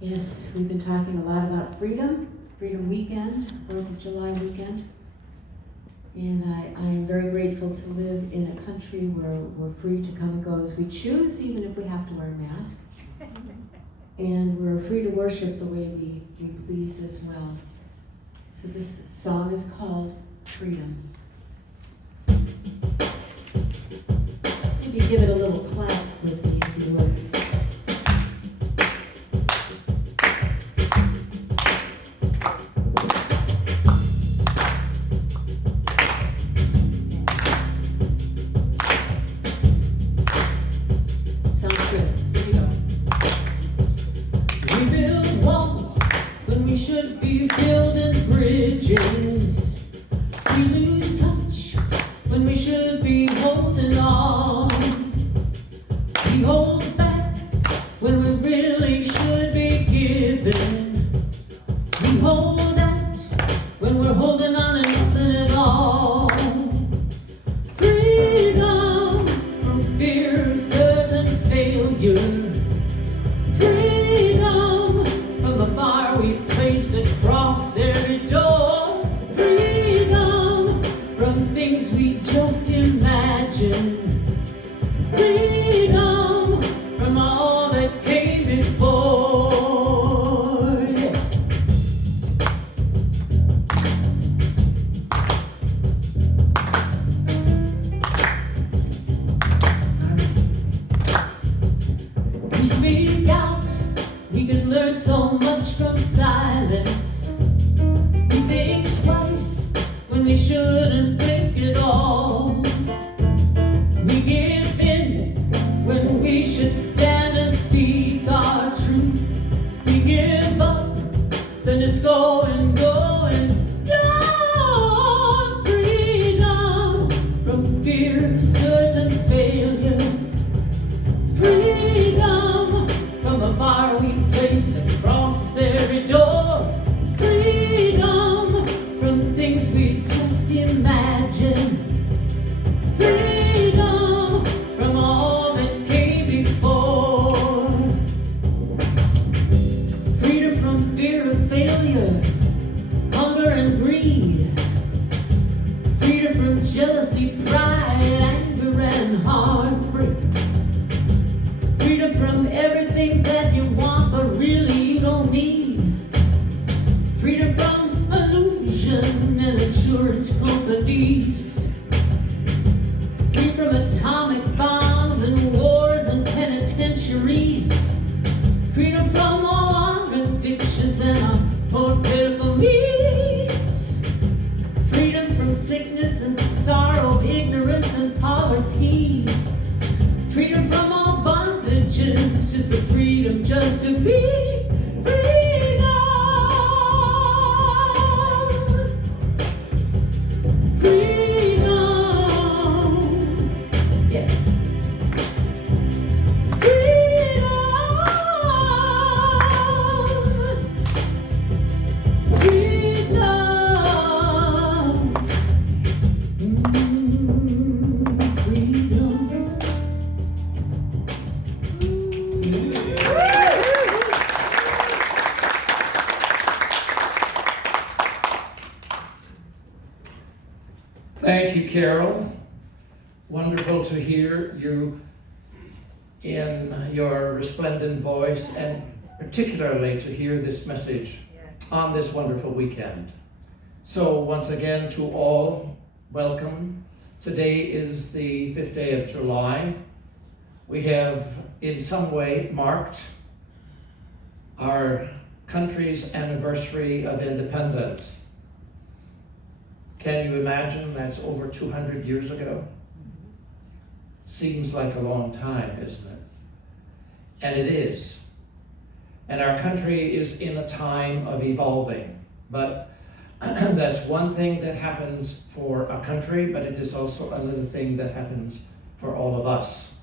Yes, we've been talking a lot about freedom weekend, 4th of July weekend. And I am very grateful to live in a country where we're free to come and go as we choose, even if we have to wear a mask. And we're free to worship the way we please as well. So this song is called Freedom. Maybe give it a little clap with me if you would. Thank you, Carol. Wonderful to hear you in your resplendent voice, and particularly to hear this message on this wonderful weekend. So once again to all, welcome. Today is the 5th day of July. We have in some way marked our country's anniversary of independence. Can you imagine that's over 200 years ago? Seems like a long time, isn't it? And it is. And our country is in a time of evolving. But that's one thing that happens for a country, but it is also another thing that happens for all of us.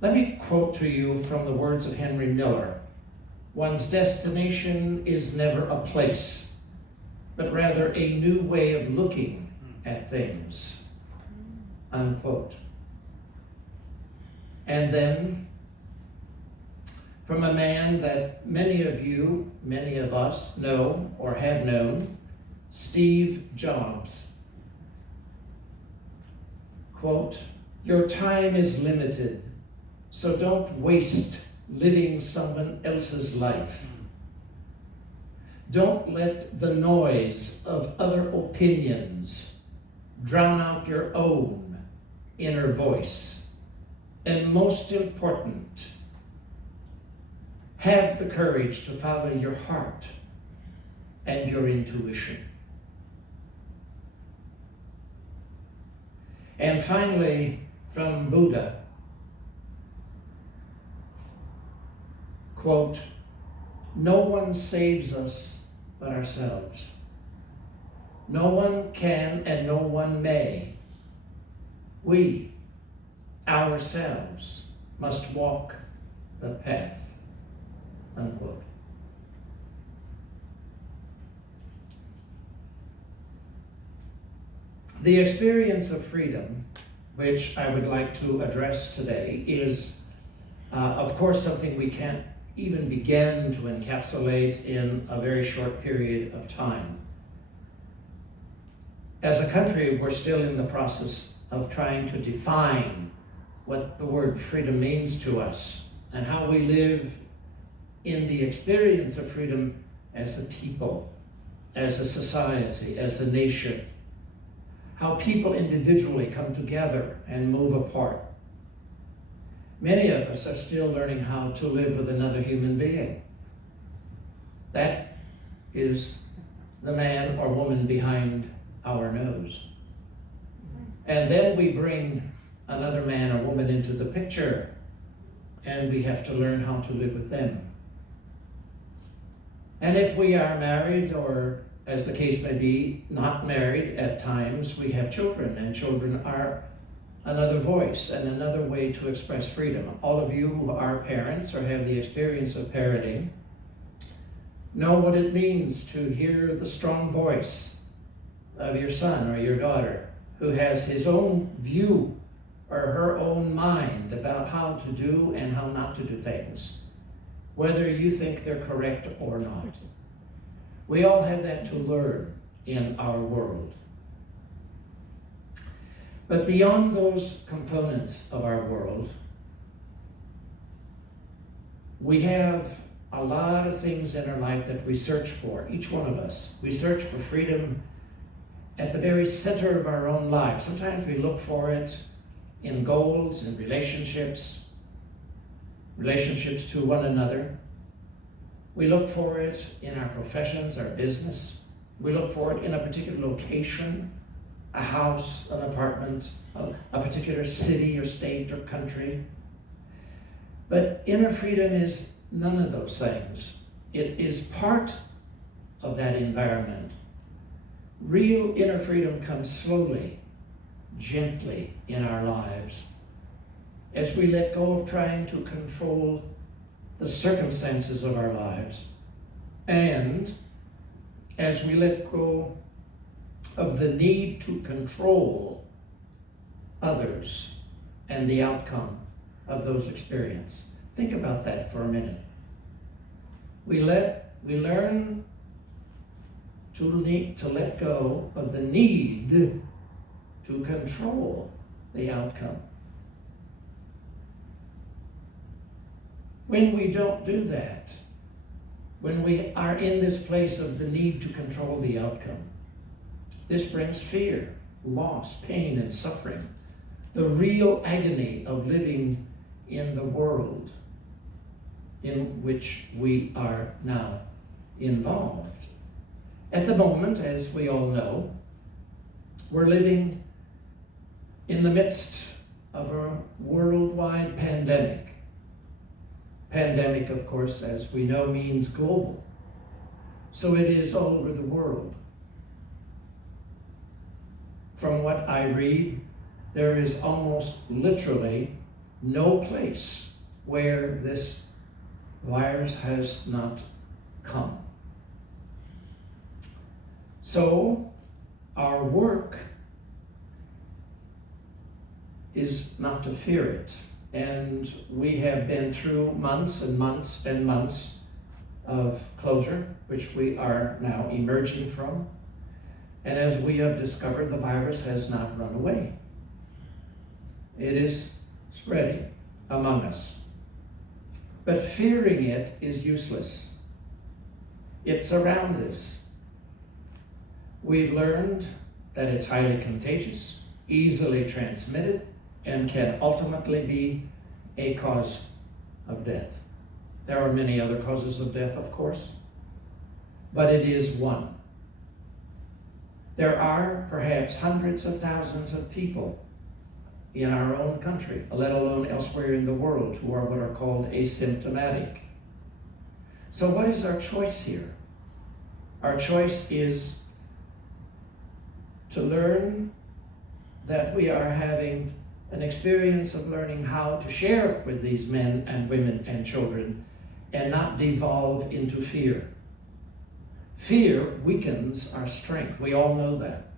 Let me quote to you from the words of Henry Miller. One's destination is never a place, but rather a new way of looking at things, unquote. And then, from a man that many of you, many of us know or have known, Steve Jobs. Quote, "Your time is limited, so don't waste living someone else's life. Don't let the noise of other opinions drown out your own inner voice. And most important, have the courage to follow your heart and your intuition." And finally, from Buddha, quote, "No one saves us but ourselves. No one can and no one may. We, ourselves, must walk the path." Unquote. The experience of freedom, which I would like to address today, is, of course, something we can't even begin to encapsulate in a very short period of time. As a country, we're still in the process of trying to define what the word freedom means to us and how we live in the experience of freedom as a people, as a society, as a nation. How people individually come together and move apart. Many of us are still learning how to live with another human being. That is the man or woman behind our nose. And then we bring another man or woman into the picture, and we have to learn how to live with them. And if we are married, or as the case may be, not married at times, we have children, and children are another voice and another way to express freedom. All of you who are parents or have the experience of parenting know what it means to hear the strong voice of your son or your daughter who has his own view or her own mind about how to do and how not to do things, whether you think they're correct or not. We all have that to learn in our world. But beyond those components of our world, we have a lot of things in our life that we search for, each one of us. We search for freedom at the very center of our own lives. Sometimes we look for it in goals and relationships to one another. We look for it in our professions, our business. We look for it in a particular location, a house, an apartment, a particular city or state or country. But inner freedom is none of those things. It is part of that environment. Real inner freedom comes slowly, gently in our lives, as we let go of trying to control the circumstances of our lives, and as we let go of the need to control others and the outcome of those experiences. Think about that for a minute. We learn to let go of the need to control the outcome. When we don't do that, when we are in this place of the need to control the outcome, this brings fear, loss, pain, and suffering, the real agony of living in the world in which we are now involved. At the moment, as we all know, we're living in the midst of a worldwide pandemic. Pandemic, of course, as we know, means global. So it is all over the world. From what I read, there is almost literally no place where this virus has not come. So our work is not to fear it, and we have been through months and months and months of closure, which we are now emerging from. And as we have discovered, the virus has not run away. It is spreading among us. But fearing it is useless. It's around us. We've learned that it's highly contagious, easily transmitted, and can ultimately be a cause of death. There are many other causes of death, of course, but it is one. There are perhaps hundreds of thousands of people in our own country, let alone elsewhere in the world, who are what are called asymptomatic. So what is our choice here? Our choice is to learn that we are having an experience of learning how to share with these men and women and children and not devolve into fear. Fear weakens our strength. We all know that.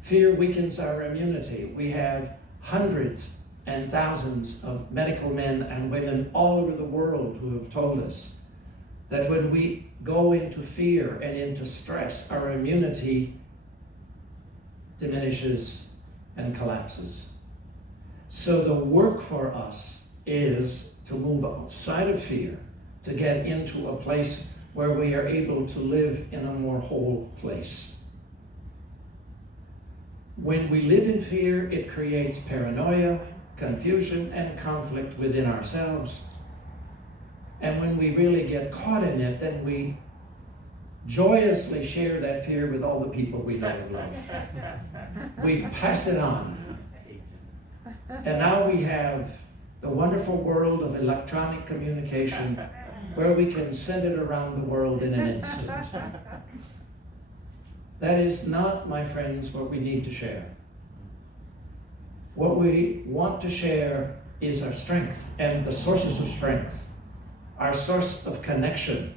Fear weakens our immunity. We have hundreds and thousands of medical men and women all over the world who have told us that when we go into fear and into stress, our immunity diminishes and collapses. So the work for us is to move outside of fear, to get into a place where we are able to live in a more whole place. When we live in fear, it creates paranoia, confusion, and conflict within ourselves. And when we really get caught in it, then we joyously share that fear with all the people we know and love. We pass it on. And now we have the wonderful world of electronic communication where we can send it around the world in an instant. That is not, my friends, what we need to share. What we want to share is our strength and the sources of strength, our source of connection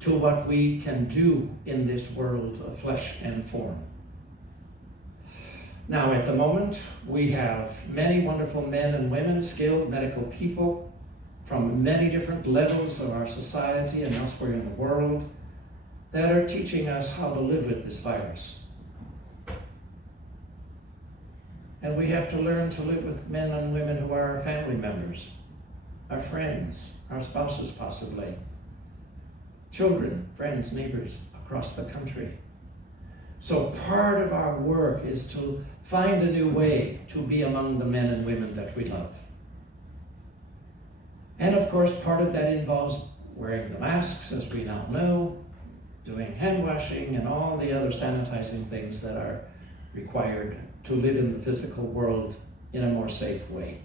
to what we can do in this world of flesh and form. Now, at the moment, we have many wonderful men and women, skilled medical people from many different levels of our society and elsewhere in the world that are teaching us how to live with this virus. And we have to learn to live with men and women who are our family members, our friends, our spouses possibly, children, friends, neighbors across the country. So part of our work is to find a new way to be among the men and women that we love. And of course, part of that involves wearing the masks, as we now know, doing hand washing and all the other sanitizing things that are required to live in the physical world in a more safe way.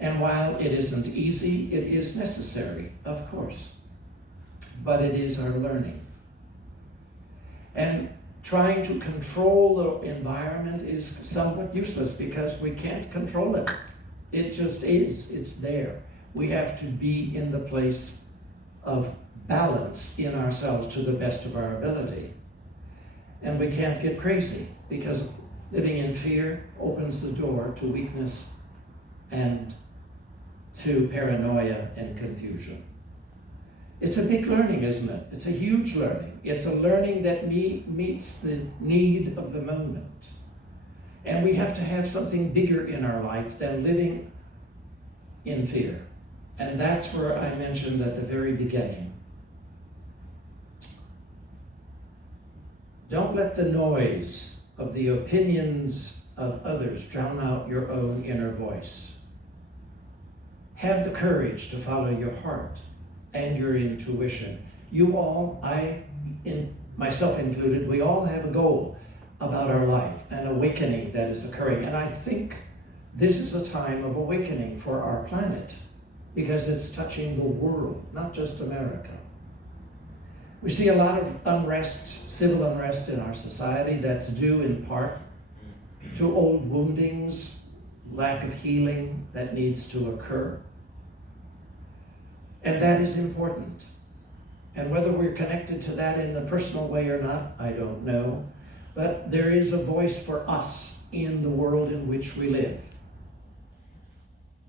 And while it isn't easy, it is necessary, of course. But it is our learning. And trying to control the environment is somewhat useless because we can't control it. It just is. It's there. We have to be in the place of balance in ourselves to the best of our ability. And we can't get crazy because living in fear opens the door to weakness and to paranoia and confusion. It's a big learning, isn't it? It's a huge learning. It's a learning that meets the need of the moment. And we have to have something bigger in our life than living in fear. And that's where I mentioned at the very beginning. Don't let the noise of the opinions of others drown out your own inner voice. Have the courage to follow your heart and your intuition. You all, myself included, we all have a goal about our life, an awakening that is occurring. And I think this is a time of awakening for our planet because it's touching the world, not just America. We see a lot of unrest, civil unrest in our society that's due in part to old woundings, lack of healing that needs to occur. And that is important. And whether we're connected to that in a personal way or not, I don't know. But there is a voice for us in the world in which we live.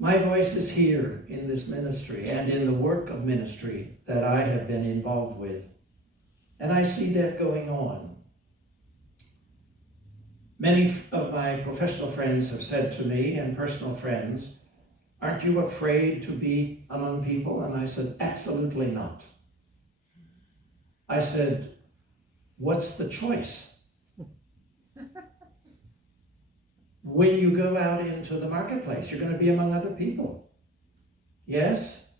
My voice is here in this ministry and in the work of ministry that I have been involved with. And I see that going on. Many of my professional friends have said to me, and personal friends, "Aren't you afraid to be among people?" And I said, "Absolutely not." I said, "What's the choice?" When you go out into the marketplace, you're going to be among other people. Yes?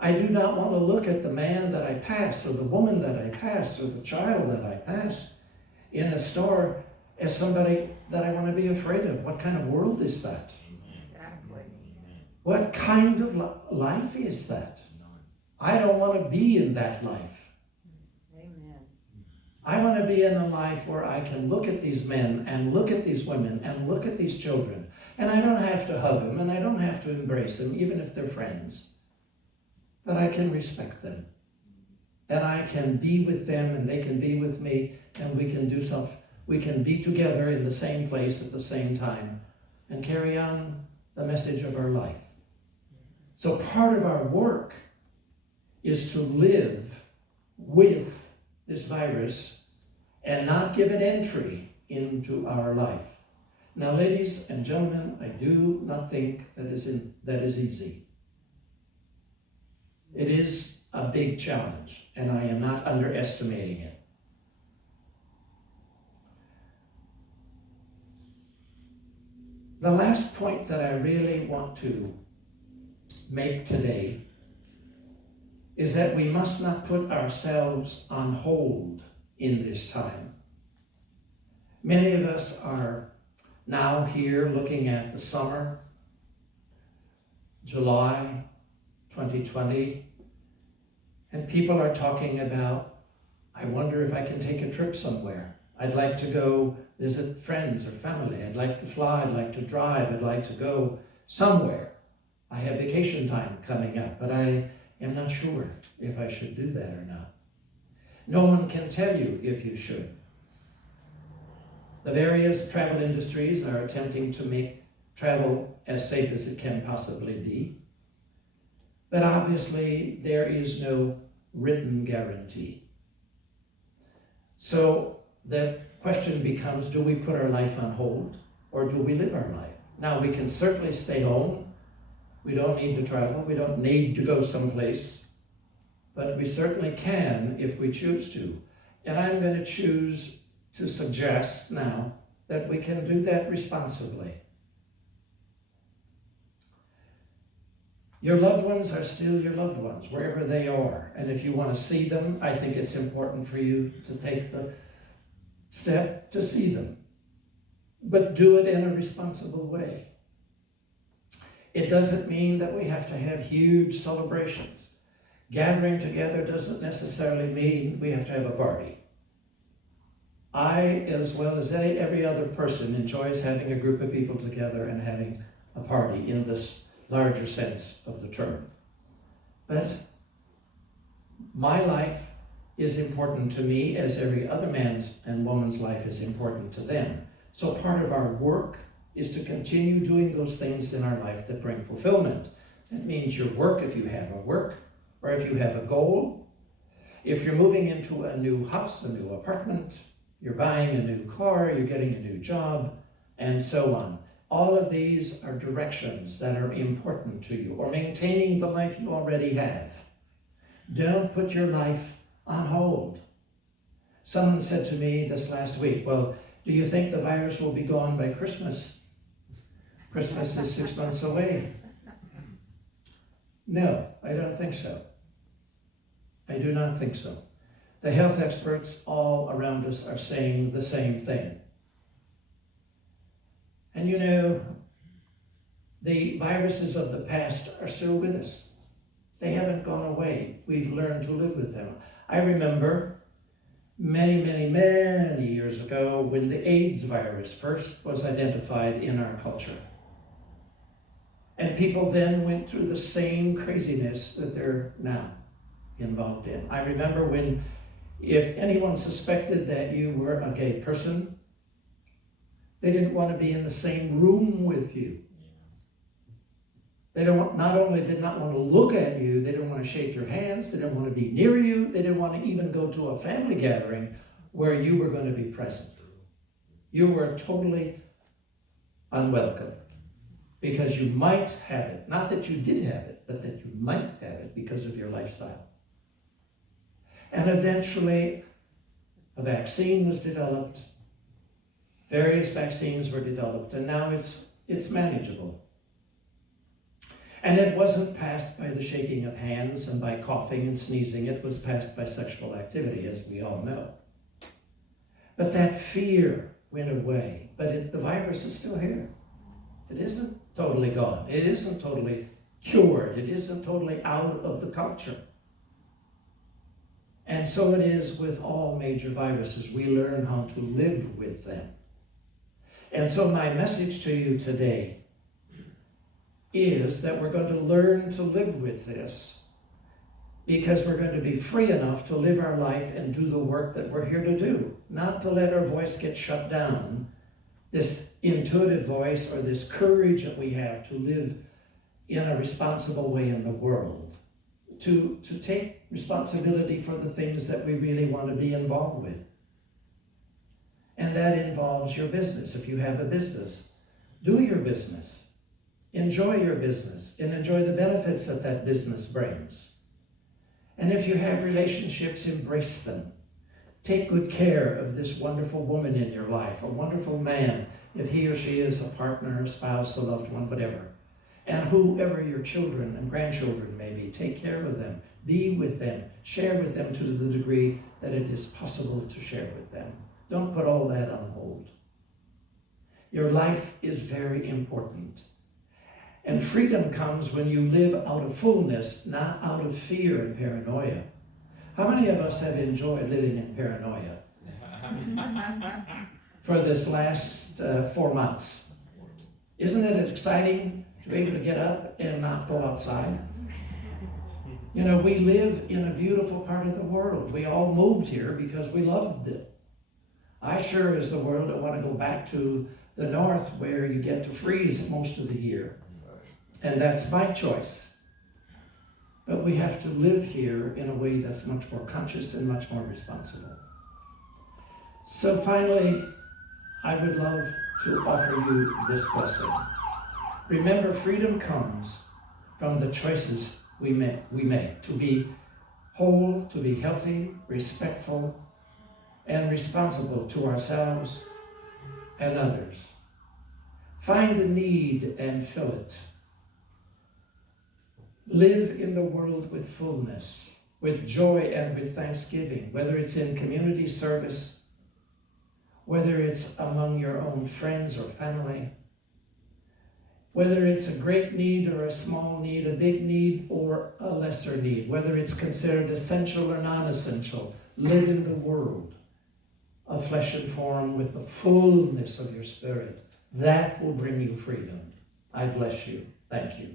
I do not want to look at the man that I pass, or the woman that I pass, or the child that I pass in a store as somebody that I want to be afraid of. What kind of world is that? Exactly. What kind of life is that? I don't want to be in that life. Amen. I want to be in a life where I can look at these men and look at these women and look at these children, and I don't have to hug them and I don't have to embrace them, even if they're friends. But I can respect them, and I can be with them and they can be with me, and we can do stuff. We can be together in the same place at the same time and carry on the message of our life. So part of our work is to live with this virus and not give it entry into our life. Now, ladies and gentlemen, I do not think that is easy. It is a big challenge, and I am not underestimating it. The last point that I really want to make today is that we must not put ourselves on hold in this time. Many of us are now here looking at the summer, July 2020, and people are talking about, I wonder if I can take a trip somewhere. I'd like to go visit friends or family. I'd like to fly, I'd like to drive, I'd like to go somewhere. I have vacation time coming up, but I am not sure if I should do that or not. No one can tell you if you should. The various travel industries are attempting to make travel as safe as it can possibly be. But obviously, there is no written guarantee. So the question becomes, do we put our life on hold, or do we live our life? Now, we can certainly stay home. We don't need to travel. We don't need to go someplace. But we certainly can if we choose to. And I'm going to choose to suggest now that we can do that responsibly. Your loved ones are still your loved ones, wherever they are. And if you want to see them, I think it's important for you to take the step to see them. But do it in a responsible way. It doesn't mean that we have to have huge celebrations. Gathering together doesn't necessarily mean we have to have a party. I, as well as every other person, enjoys having a group of people together and having a party in this larger sense of the term. But my life is important to me as every other man's and woman's life is important to them. So part of our work is to continue doing those things in our life that bring fulfillment. That means your work, if you have a work, or if you have a goal, if you're moving into a new house, a new apartment, you're buying a new car, you're getting a new job, and so on. All of these are directions that are important to you, or maintaining the life you already have. Don't put your life on hold. Someone said to me this last week, well, do you think the virus will be gone by Christmas? Christmas is 6 months away. No, I don't think so. I do not think so. The health experts all around us are saying the same thing. And you know, the viruses of the past are still with us. They haven't gone away. We've learned to live with them. I remember many, many, many years ago when the AIDS virus first was identified in our culture. And people then went through the same craziness that they're now involved in. I remember when, if anyone suspected that you were a gay person, they didn't want to be in the same room with you. They not only did not want to look at you, they didn't want to shake your hands, they didn't want to be near you, they didn't want to even go to a family gathering where you were going to be present. You were totally unwelcome because you might have it. Not that you did have it, but that you might have it because of your lifestyle. And eventually, a vaccine was developed. Various vaccines were developed, and now it's manageable. And it wasn't passed by the shaking of hands and by coughing and sneezing. It was passed by sexual activity, as we all know. But that fear went away. But the virus is still here. It isn't totally gone. It isn't totally cured. It isn't totally out of the culture. And so it is with all major viruses. We learn how to live with them. And so my message to you today is that we're going to learn to live with this because we're going to be free enough to live our life and do the work that we're here to do, not to let our voice get shut down, this intuitive voice or this courage that we have to live in a responsible way in the world, to take responsibility for the things that we really want to be involved with. And that involves your business. If you have a business, do your business. Enjoy your business and enjoy the benefits that that business brings. And if you have relationships, embrace them. Take good care of this wonderful woman in your life, a wonderful man, if he or she is a partner, a spouse, a loved one, whatever. And whoever your children and grandchildren may be, take care of them. Be with them. Share with them to the degree that it is possible to share with them. Don't put all that on hold. Your life is very important. And freedom comes when you live out of fullness, not out of fear and paranoia. How many of us have enjoyed living in paranoia for this last 4 months? Isn't it exciting to be able to get up and not go outside? You know, we live in a beautiful part of the world. We all moved here because we loved it. I sure as the world, I want to go back to the north where you get to freeze most of the year. And that's my choice. But we have to live here in a way that's much more conscious and much more responsible. So finally, I would love to offer you this blessing. Remember, freedom comes from the choices we make to be whole, to be healthy, respectful, and responsible to ourselves and others. Find a need and fill it. Live in the world with fullness, with joy and with thanksgiving, whether it's in community service, whether it's among your own friends or family, whether it's a great need or a small need, a big need or a lesser need, whether it's considered essential or non-essential. Live in the world of flesh and form with the fullness of your spirit. That will bring you freedom. I bless you. Thank you.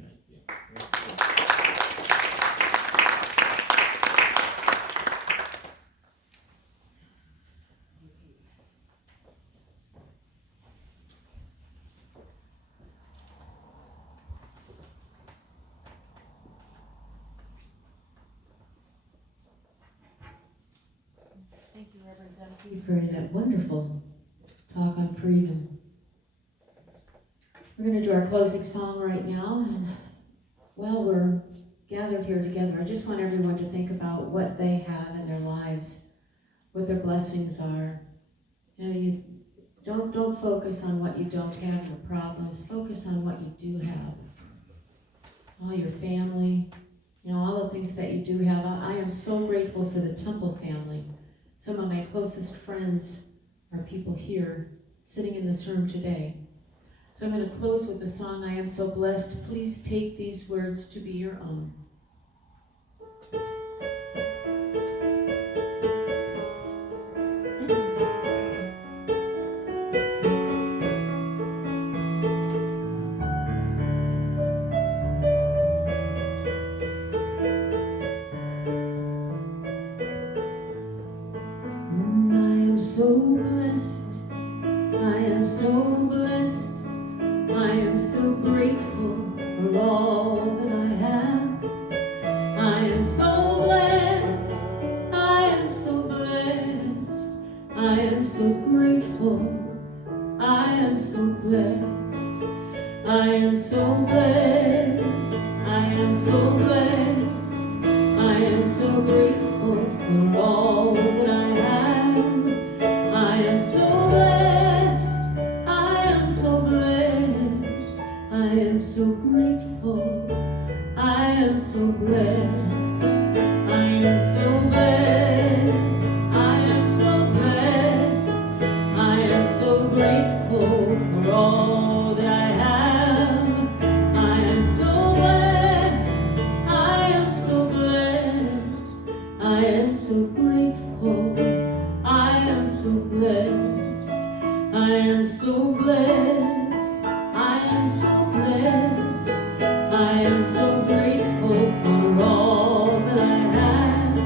Thank you, Reverend Zemke, for that wonderful talk on freedom. We're going to do our closing song right now, and while we're gathered here together, I just want everyone to think about what they have in their lives, what their blessings are. You know, you don't focus on what you don't have, your problems. Focus on what you do have. All your family, you know, all the things that you do have. I am so grateful for the Temple family. Some of my closest friends are people here sitting in this room today. So I'm going to close with the song, I Am So Blessed. Please take these words to be your own. I am so blessed. I am so blessed. I am so grateful for all that I have. I am so blessed, I am so blessed, I am so grateful, I am so blessed, I am so blessed, I am so blessed, I am so grateful for all that I have. I am so blessed, I am so blessed, I am so grateful, I am so blessed, I am so blessed, I am so blessed, I am so grateful for all that I have. I am so blessed, I am so blessed, I am so grateful, I am so blessed, I am so blessed, I am so blessed, I am so grateful for all that I have.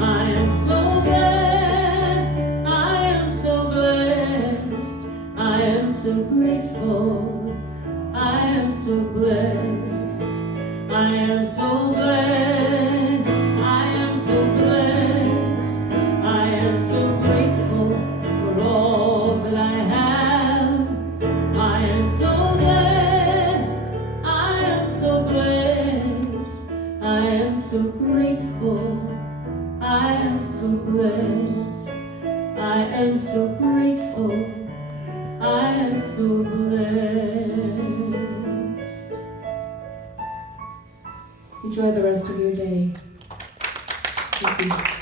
I am so blessed, I am so blessed, I am so grateful, I am so blessed, I am so blessed, I am so blessed, I am so grateful for all that I have. I am so blessed, I am so blessed, I am so grateful, I am so blessed, I am so grateful, I am so blessed. Enjoy the rest of your day. Thank you.